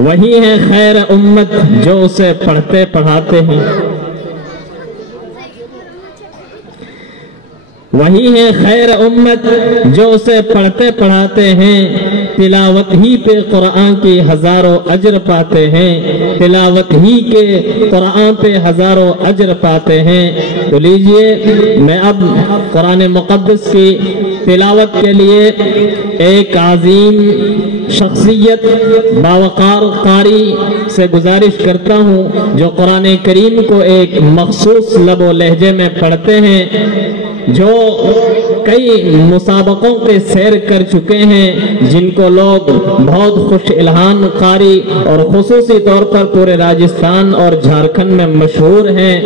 वही है खैर उम्मत जो उसे पढ़ते पढ़ाते हैं। वही है खैर उम्मत जो उसे पढ़ते पढ़ाते हैं। तिलावत ही पे कुरान की हजारों अजर पाते हैं। तिलावत ही के कुरान पे हजारों अजर पाते हैं। तो लीजिए मैं अब कुरान मुक़द्दस की तिलावत के लिए एक आज़ीम शख्सियत बावकार कारी से गुजारिश करता हूँ जो कुरान करीम को एक मखसूस लब व लहजे में पढ़ते हैं, जो कई मुसाबकों पे सैर कर चुके हैं, जिनको लोग बहुत खुश इल्हान कारी और खुसूसी तौर पर पूरे राजस्थान और झारखंड में मशहूर हैं।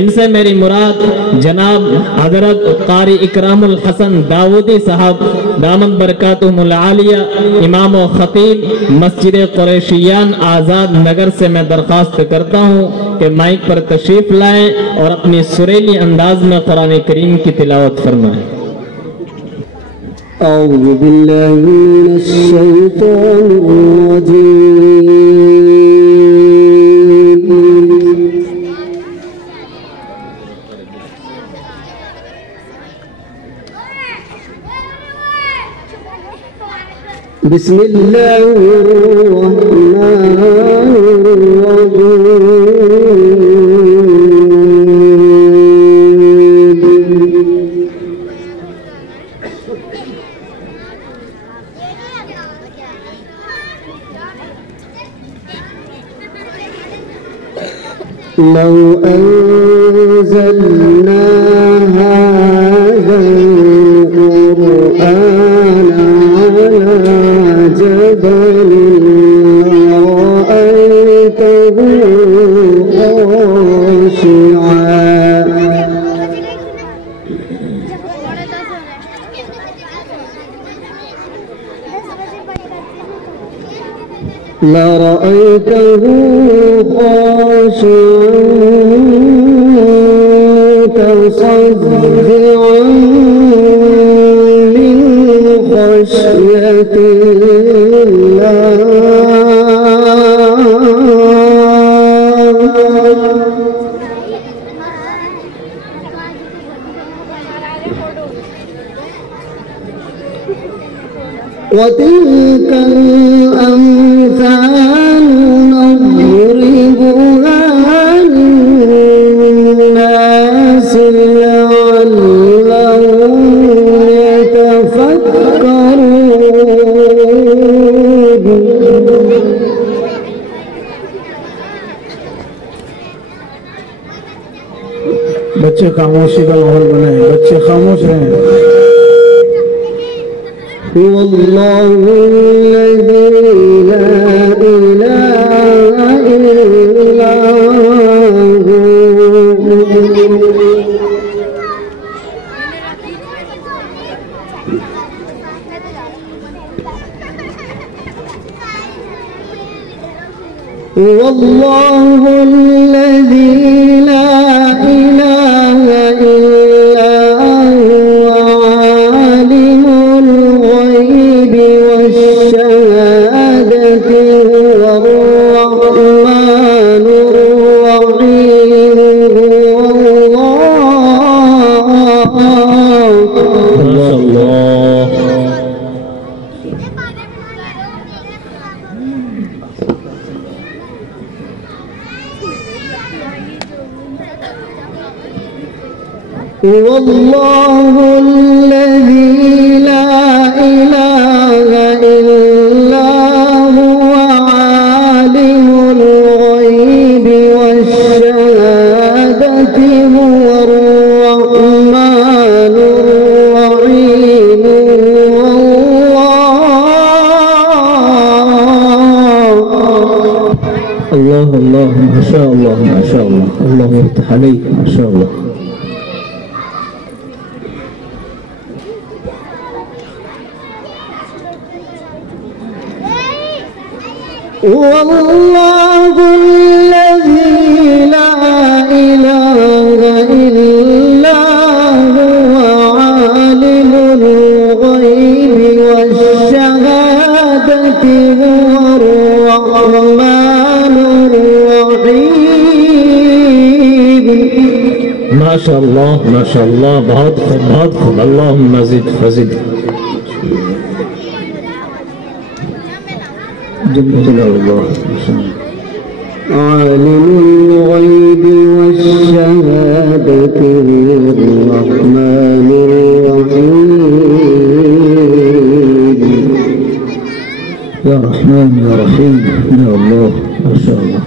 इनसे मेरी मुराद जनाब हजरत कारी इकरामुल हसन दाऊदी साहब दामन बरकातुहुल आलिया, इमाम व खतीब मस्जिद कुरैशियान आज़ाद नगर से मैं दरख्वास्त करता हूँ कि माइक पर तशरीफ लाएं और अपनी सुरीली अंदाज में कुरान करीम की तिलावत फरमाएं। औज़ु बिल्लाहि मिनश शैतानिर रजीम। बिस्मिल्लाहिर रहमानिर रहीम। लौ अंज़लना हाज़ल क़ुरआन अला जबलिन लरअयतहु ख़ाशिअन मुتصدعا من خشية الله وتلك الأمثال نضربها للناس لعلهم يتفكرون। बच्चे खामोशी का माहौल बनाए, बच्चे खामोश रहें। हुवल्लाहु अल्लज़ी ला इलाहा इल्ला हु। हुवल्लाहु अल्लज़ी ला इलाहा इल्ला हुवा आलिमुल ग़ैबि वश्शहादति हुवर रहमानुर रहीम। हुवल्लाहु अल्लज़ी ला इलाहा इल्ला हुवा आलिमुल ग़ैबि वश्शहादति हुवर रहमानुर रहीम। अल्लाह अल्लाह माशा अल्लाह माशा अल्लाह, अल्लाह यफ्तह अलैक माशा अल्लाह। हुवल्लाहु अल्लज़ी ला इलाहा इल्ला हुवा आलिमुल ग़ैबि वश्शहादति हुवर الرحمن الرحيم माशाअल्लाह माशाअल्लाह, बहुत खूब बहुत खूब। अल्लाहुम्मा ज़िद फज़िद। عالم الغيب والشهادة الرحمن الرحيم. يا رحمن يا رحيم يا الله ما شاء الله.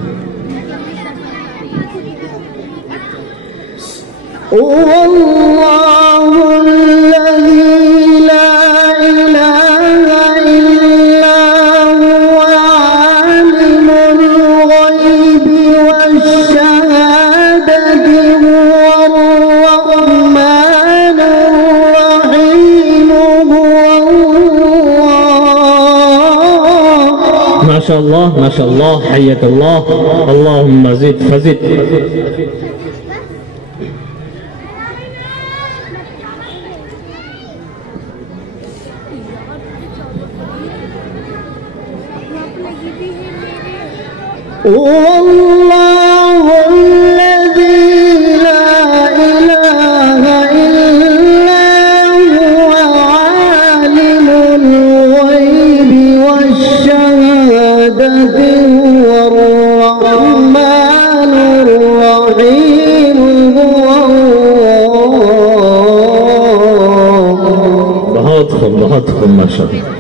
هو الله الذي لا إله إلا هو عالم الغيب والشهادة هو الرحمن الرحيم هو الله. माशाअल्लाह माशाअल्लाह, हय्यकल्लाह। अल्लाहुम्मा ज़िद फज़िद। والله الذي لا إله إلا هو عالم الغيب والشهادة هو الرحمن الرحيم هو الله. बहुत खूब माशाअल्लाह।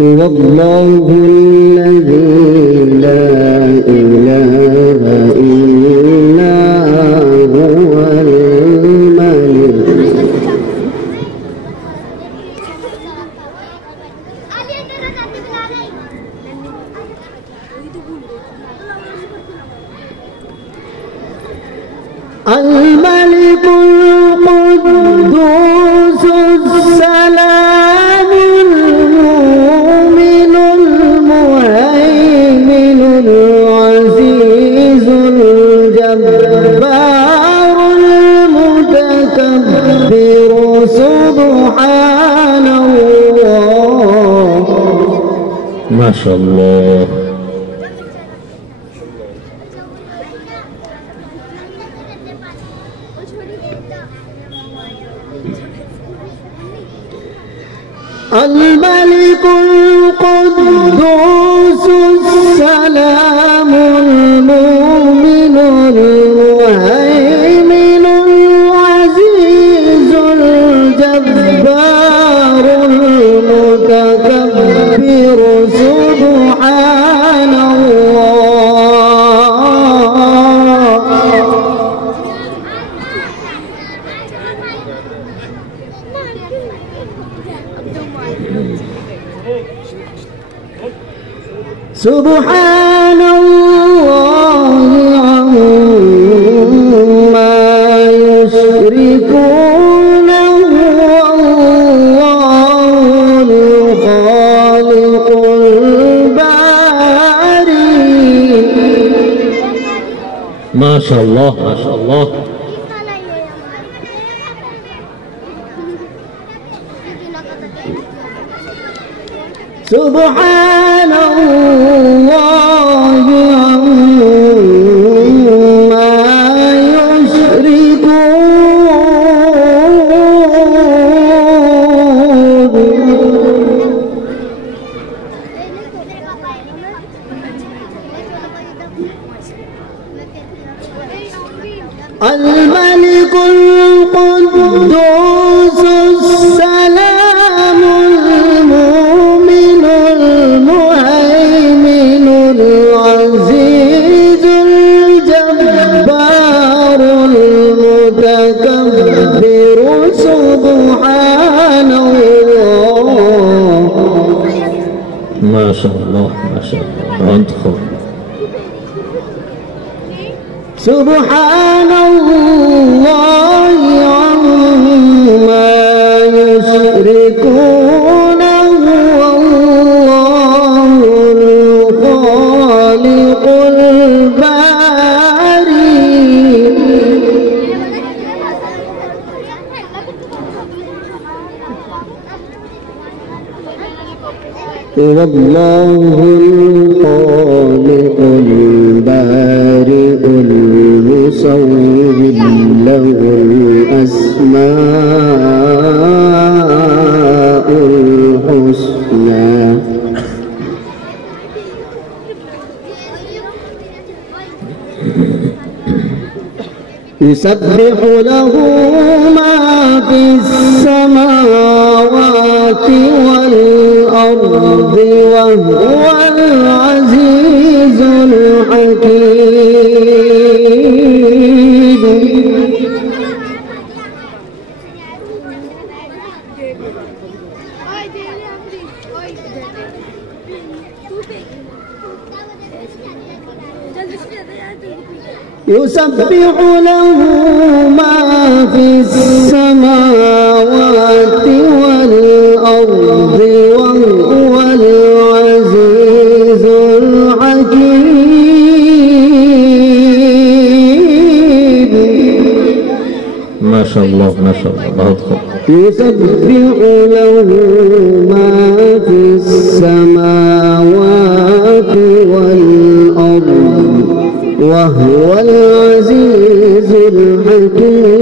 هو الله الذي لا إله إلا هو الملك. الملك القدوس السلام المؤمن المهيمن العزيز الجبار المتكبر سبحان الله. माशाअल्लाह। الملك القدوس السلام المؤمن المهيمن العزيز الجبار المتكبر سبحان الله. سبحان الله عما يشركون هو الله الخالق الباري. माशाअल्लाह माशाअल्लाह। سبحان الله عما يشركون. الملك القدوس السلام المؤمن المهيمن العزيز الجبار المتكبر سبحان الله. माशाअल्लाह माशाअल्लाह, बहुत खूब। سبحان الله عما يشركون هو الله الخالق الباري. والله الخالق البارئ المصور له الأسماء الحسنى يسبح له ما في السماوات والأرض وهو العزيز الحكيم يسبح له ما في السماوات والأرض وهو العزيز الحكيم ما شاء الله ما شاء الله बहुत खूब يسبح له ما في السماوات والأرض وهو العزيز الحكيم